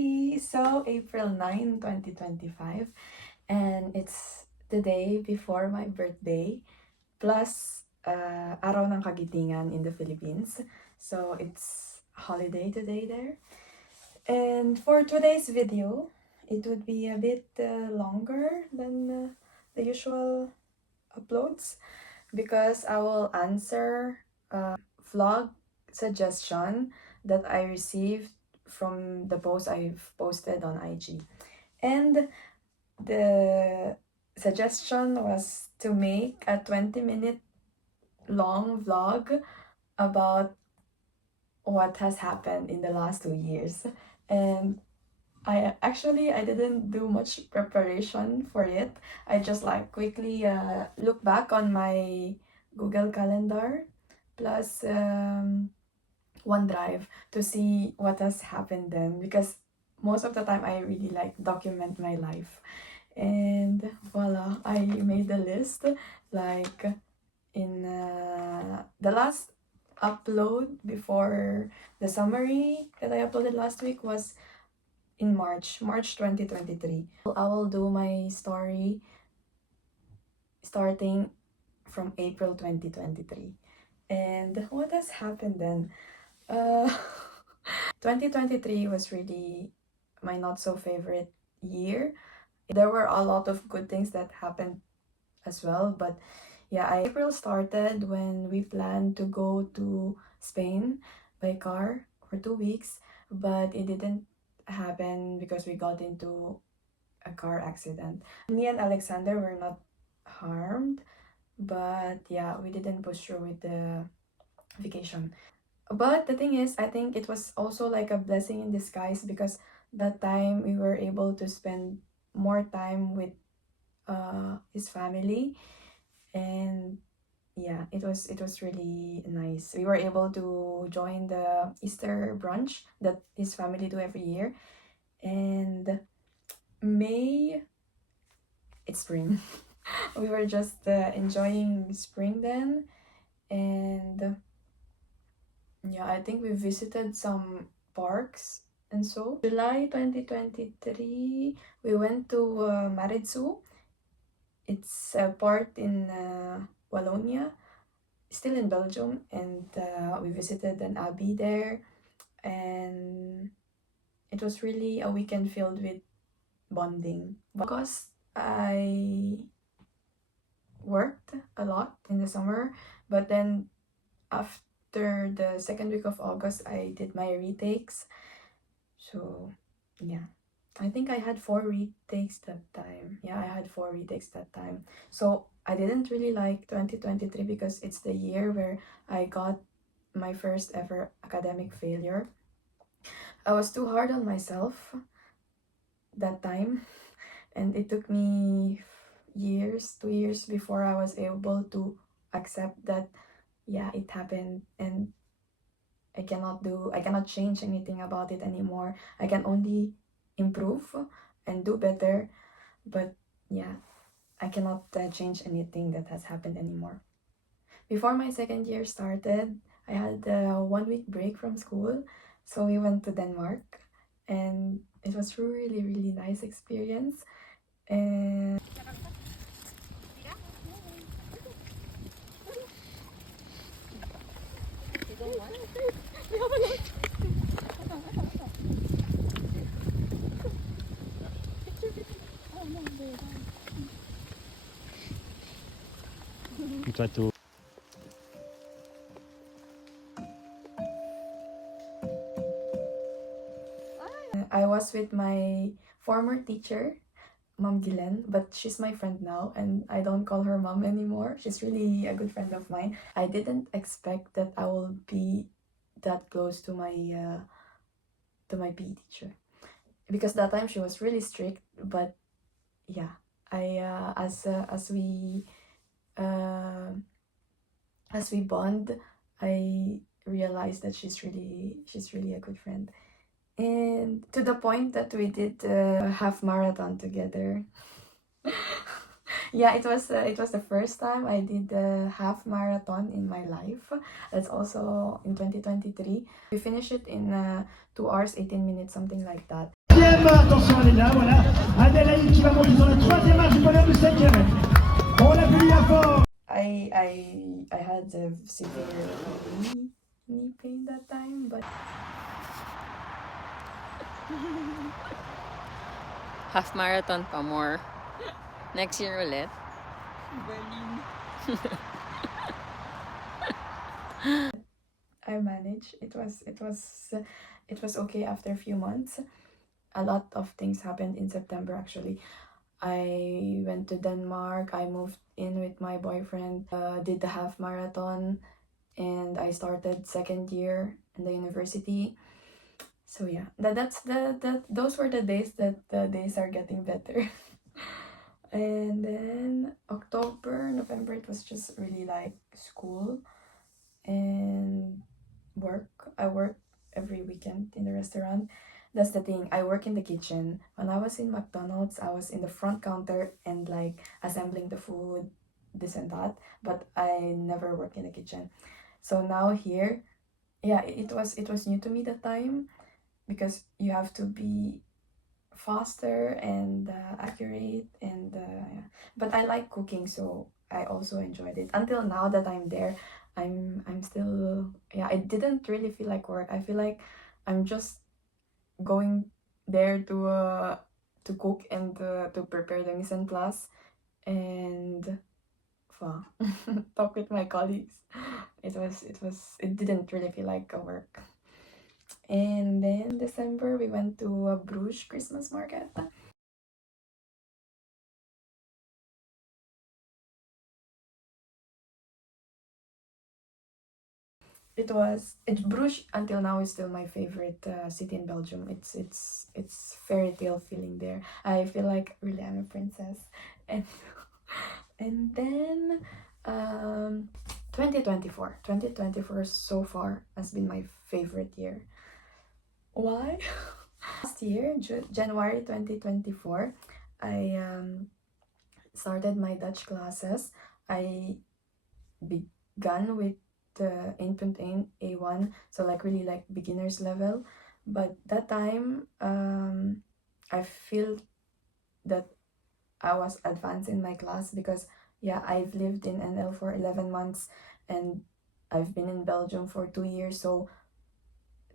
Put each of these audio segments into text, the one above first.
Hi! So, April 9, 2025, and it's the day before my birthday, plus Araw ng Kagitingan in the Philippines. So, it's holiday today there. And for today's video, it would be a bit longer than the usual uploads because I will answer vlog suggestion that I received from the post I've posted on IG. And the suggestion was to make a 20-minute long vlog about what has happened in the last 2 years. And I didn't do much preparation for it. I just like quickly look back on my Google Calendar plus OneDrive to see what has happened then, because most of the time I really like document my life. And voila, I made the list. Like in the last upload before the summary that I uploaded last week was in March 2023. I will do my story starting from April 2023. And what has happened then? 2023 was really my not so favorite year. There were a lot of good things that happened as well, but yeah, April started when we planned to go to Spain by car for 2 weeks, but it didn't happen because we got into a car accident. Me and Alexander were not harmed, but yeah, we didn't push through with the vacation. But the thing is, I think it was also like a blessing in disguise because that time we were able to spend more time with his family, and yeah, it was really nice. We were able to join the Easter brunch that his family do every year. And May, it's spring. We were just enjoying spring then, and yeah, I think we visited some parks. And so July 2023, we went to Maritzu. It's a part in Wallonia, still in Belgium, and we visited an abbey there, and it was really a weekend filled with bonding. Because I worked a lot in the summer, but then after the second week of August, I did my retakes. So yeah, I think I had 4 retakes that time. Yeah, I had 4 retakes that time. So I didn't really like 2023 because it's the year where I got my first ever academic failure. I was too hard on myself that time, and it took me 2 years before I was able to accept that yeah, it happened, and I cannot change anything about it anymore. I can only improve and do better, but yeah, I cannot change anything that has happened anymore. Before my second year started, I had a 1 week break from school, so we went to Denmark, and it was really, really nice experience. And Try to. I was with my former teacher, Mom Gilen, but she's my friend now, and I don't call her mom anymore. She's really a good friend of mine. I didn't expect that I will be that close to my PE teacher, because that time she was really strict. But yeah, I uh, as we bond, I realized that she's really a good friend. And to the point that we did a half marathon together. Yeah, it was the first time I did a half marathon in my life. That's also in 2023. We finished it in 2 hours 18 minutes, something like that. troisième, attention elle est là, voilà. Adélaïde qui va monter sur la troisième marche du podium de 5e. On appuie à fort. I had a severe knee pain that time, but Half marathon pa more. Next year ulit. I managed. It was okay after a few months. A lot of things happened in September actually. I went to Denmark. I moved in with my boyfriend. Did the half marathon, and I started second year in the university. So yeah, those were the days that the days are getting better. And then October, November, it was just really like school and work. I work every weekend in the restaurant. That's the thing. I work in the kitchen. When I was in McDonald's, I was in the front counter and like assembling the food, this and that. But I never worked in the kitchen. So now here, yeah, it was new to me that time because you have to be faster and accurate and yeah. But I like cooking, so I also enjoyed it. Until now that I'm there, I'm still, yeah, I didn't really feel like work. I feel like I'm just going there to cook and to prepare the mise en place and well, talk with my colleagues. It didn't really feel like a work. And then December we went to a Bruges Christmas market. It's Bruges until now is still my favorite city in Belgium. It's fairy tale feeling there. I feel like really I'm a princess. And and then 2024 so far has been my favorite year. Why? Last year, January 2024, I started my Dutch classes. I began with the 8.1 A1, so like really like beginner's level. But that time, I feel that I was advanced in my class because yeah, I've lived in NL for 11 months and I've been in Belgium for 2 years, so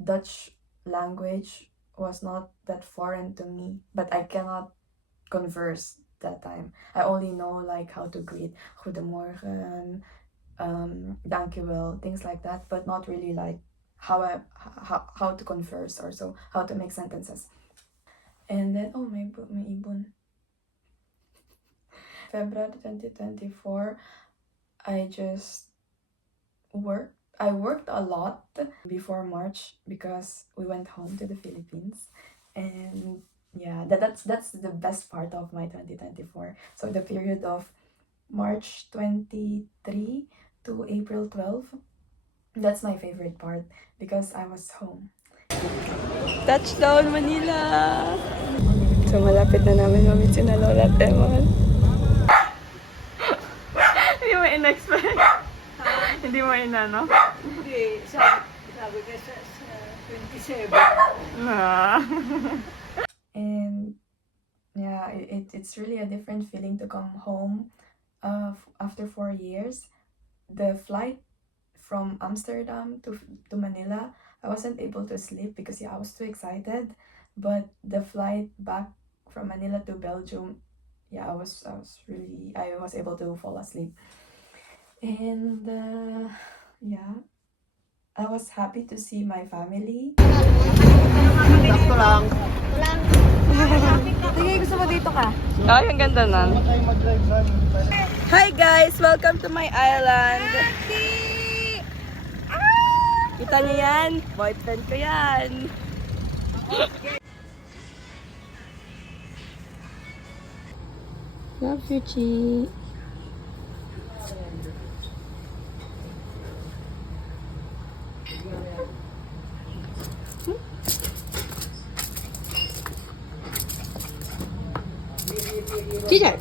Dutch language was not that foreign to me, but I cannot converse that time. I only know like how to greet, goedemorgen, dankjewel, things like that, but not really like how to converse or so, how to make sentences. And then oh my ibon. February 2024, I just worked. I worked a lot before March because we went home to the Philippines, and yeah, that's the best part of my 2024. So the period of March 23 to April 12, that's my favorite part because I was home. Touchdown Manila! So malapit na namin mamit si na Lola Temon. Hindi mo in-expect? Hindi mo inano? Hindi, sabi ko sa 27. Ah. And yeah, it's really a different feeling to come home after 4 years. The flight from Amsterdam to Manila, I wasn't able to sleep because yeah, I was too excited. But the flight back from Manila to Belgium, yeah, I was able to fall asleep. And yeah, I was happy to see my family. Sakto lang. Sige, gusto mo dito ka? Ay, ang ganda nun. Hi guys! Welcome to my island. Kita niyo yan? Boyfriend ko yan. Love you, Chi. Teacher.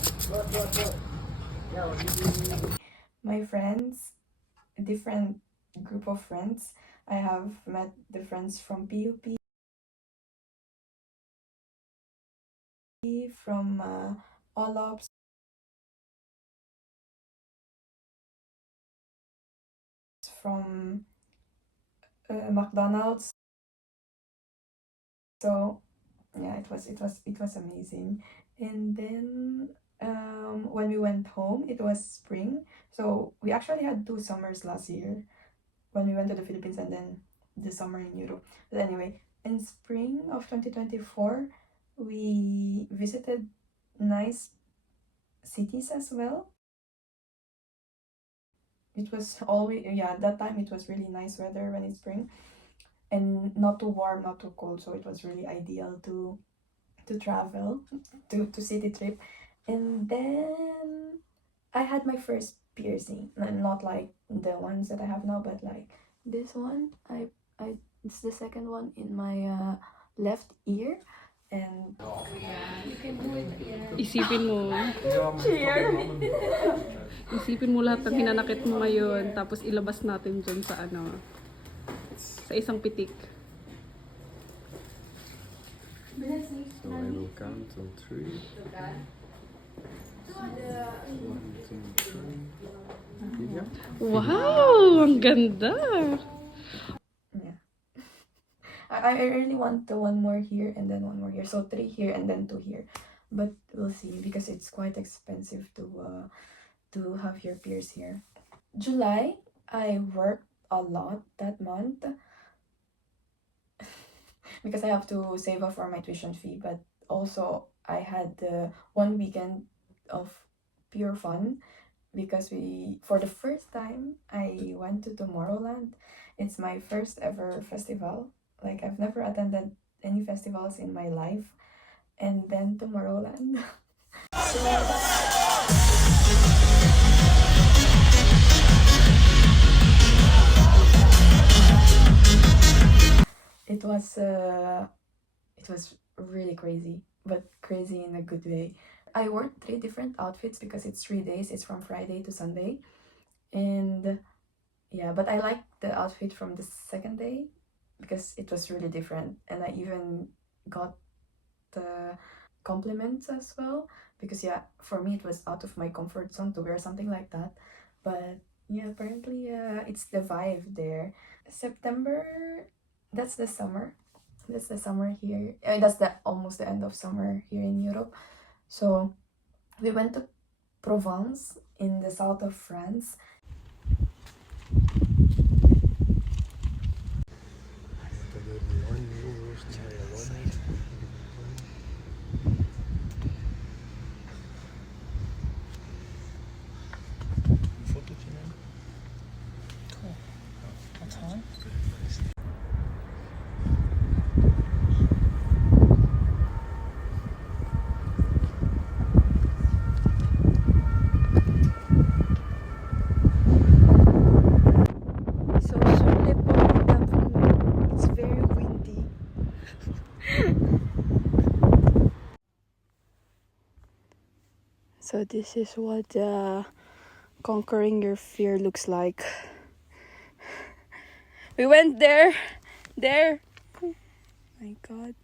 My friends, a different group of friends. I have met the friends from PUP, from Olops, from McDonald's. So yeah, it was amazing. And then when we went home, it was spring. So we actually had 2 summers last year when we went to the Philippines and then the summer in Europe. But anyway, in spring of 2024, we visited nice cities as well. It was always, yeah, at that time it was really nice weather when it's spring and not too warm, not too cold. So it was really ideal to travel, to city trip. And then I had my first piercing. Not like the ones that I have now, but like this one. I it's the second one in my left ear. And you can do it here. Isipin mo. Isipin mo lahat ng hinanakit mo ngayon, tapos ilabas natin dyan sa sa isang pitik. So I will count on 3. 1, 2, 3. Yeah. Wow! Ang ganda! Yeah. I really want the one more here and then one more here. So 3 here and then 2 here. But we'll see because it's quite expensive to have your pierce here. July, I worked a lot that month because I have to save up for my tuition fee. But also I had 1 weekend of pure fun because for the first time I went to Tomorrowland. It's my first ever festival. Like I've never attended any festivals in my life, and then Tomorrowland. It was really crazy, but crazy in a good way. I wore 3 different outfits because it's 3 days. It's from Friday to Sunday, and yeah, but I liked the outfit from the second day because it was really different, and I even got the compliments as well because yeah, for me it was out of my comfort zone to wear something like that. But yeah, apparently it's the vibe there. September, that's the summer. That's the summer here. That's the almost the end of summer here in Europe. So we went to Provence in the south of France. So sur les ponts d'Avignon, it's very windy. So this is what conquering your fear looks like. We went there. Oh my god.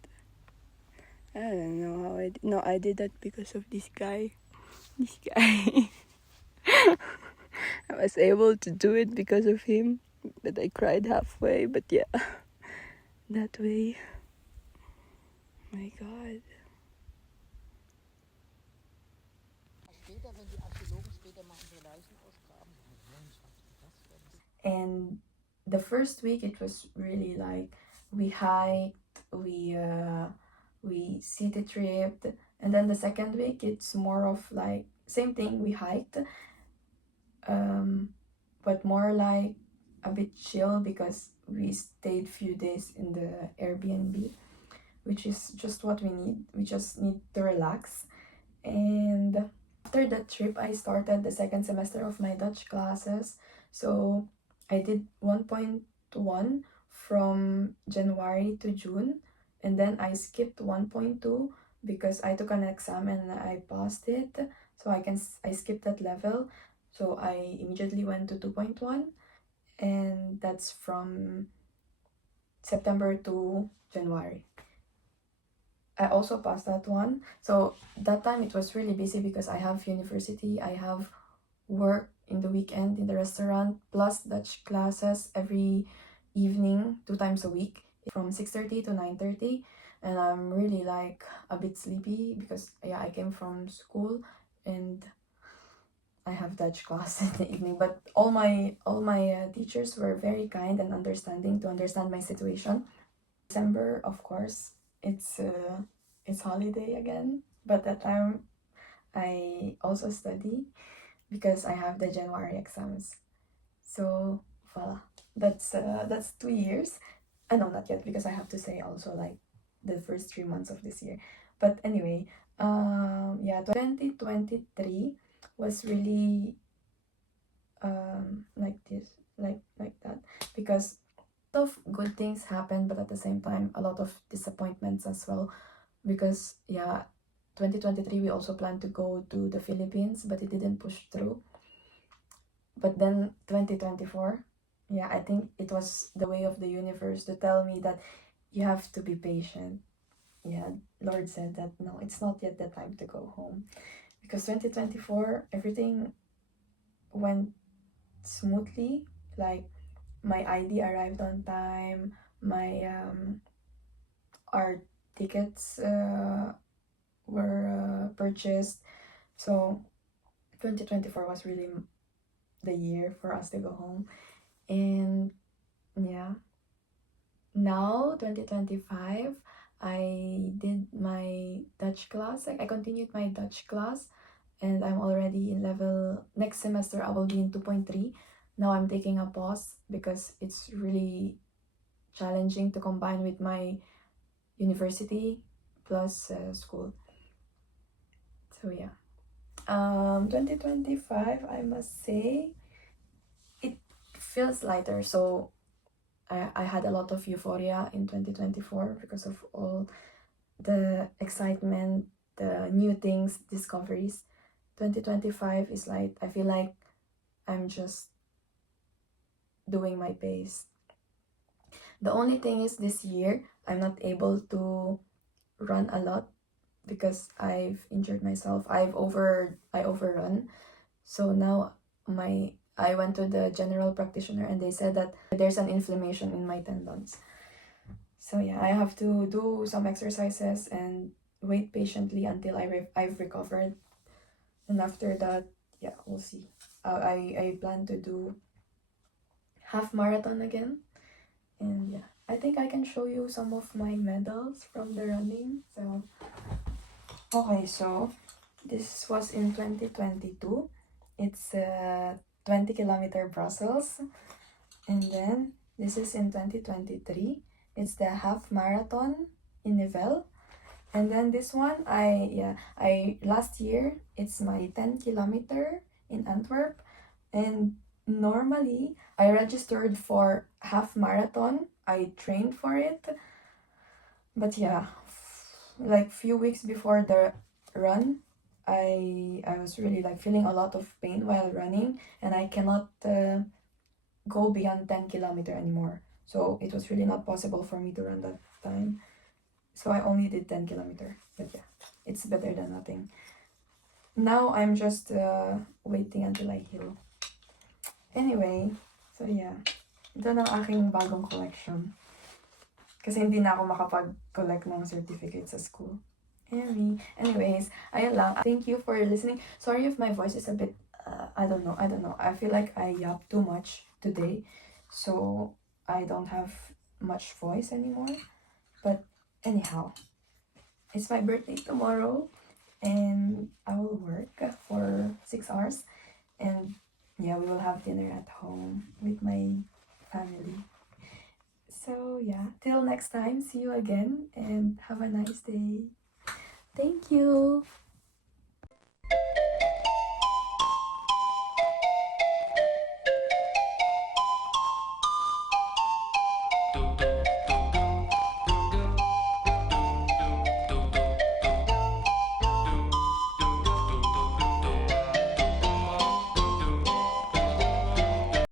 I don't know how I did that because of this guy. I was able to do it because of him, but I cried halfway. But yeah, that way. My god. And the first week it was really like we hiked, we city tripped, and then the second week it's more of like same thing, we hiked, but more like a bit chill because we stayed few days in the Airbnb, which is just what we need. We just need to relax. And after that trip, I started the second semester of my Dutch classes. So I did 1.1 from January to June, and then I skipped 1.2 because I took an exam and I passed it. So I skipped that level. So I immediately went to 2.1, and that's from September to January. I also passed that one. So that time it was really busy because I have university, I have work in the weekend in the restaurant, plus Dutch classes every evening, 2 times a week, from 6:30 to 9:30. And I'm really like a bit sleepy because yeah, I came from school and I have Dutch class in the evening. But all my teachers were very kind and understanding to understand my situation. December, of course, it's holiday again. But that time I also study because I have the January exams. So voila, that's 2 years. No, not yet because I have to say also like the first 3 months of this year. But anyway, yeah, 2023 was really like this, like that, because a lot of good things happened, but at the same time a lot of disappointments as well. Because yeah, 2023 we also planned to go to the Philippines, but it didn't push through. But then 2024, yeah, I think it was the way of the universe to tell me that you have to be patient. Yeah, Lord said that no, it's not yet the time to go home. Because 2024, everything went smoothly. Like my ID arrived on time, my our tickets were purchased. So 2024 was really the year for us to go home. And yeah, now 2025, I did my Dutch class. Like I continued my Dutch class, and I'm already in level. Next semester I will be in 2.3. Now I'm taking a pause because it's really challenging to combine with my university plus school. So yeah, 2025, I must say it feels lighter. So I had a lot of euphoria in 2024 because of all the excitement, the new things, discoveries. 2025 is like, I feel like I'm just doing my pace. The only thing is this year, I'm not able to run a lot because I've injured myself. I overrun. So now I went to the general practitioner and they said that there's an inflammation in my tendons. So yeah, I have to do some exercises and wait patiently until I've recovered. And after that, yeah, we'll see. I plan to do half marathon again. And yeah, I think I can show you some of my medals from the running. So okay, so this was in 2022. It's 20-kilometer Brussels. And then this is in 2023. It's the half marathon in Nivelles. And then this one, I last year it's my 10-kilometer in Antwerp. And normally I registered for half marathon. I trained for it. But yeah, like few weeks before the run, I was really like feeling a lot of pain while running, and I cannot go beyond 10-kilometer anymore. So it was really not possible for me to run that time. So I only did 10-kilometer. But yeah, it's better than nothing. Now I'm just waiting until I heal. Anyway, so yeah. Ito na ang aking bagong collection. Kasi hindi na ako makapag-collect ng certificate sa school. Anyways, ayun lang. Thank you for listening. Sorry if my voice is a bit, I don't know. I feel like I yap too much today. So, I don't have much voice anymore. But anyhow, it's my birthday tomorrow. And I will work for 6 hours. And yeah, we will have dinner at home with my family. So yeah, till next time, see you again and have a nice day. Thank you.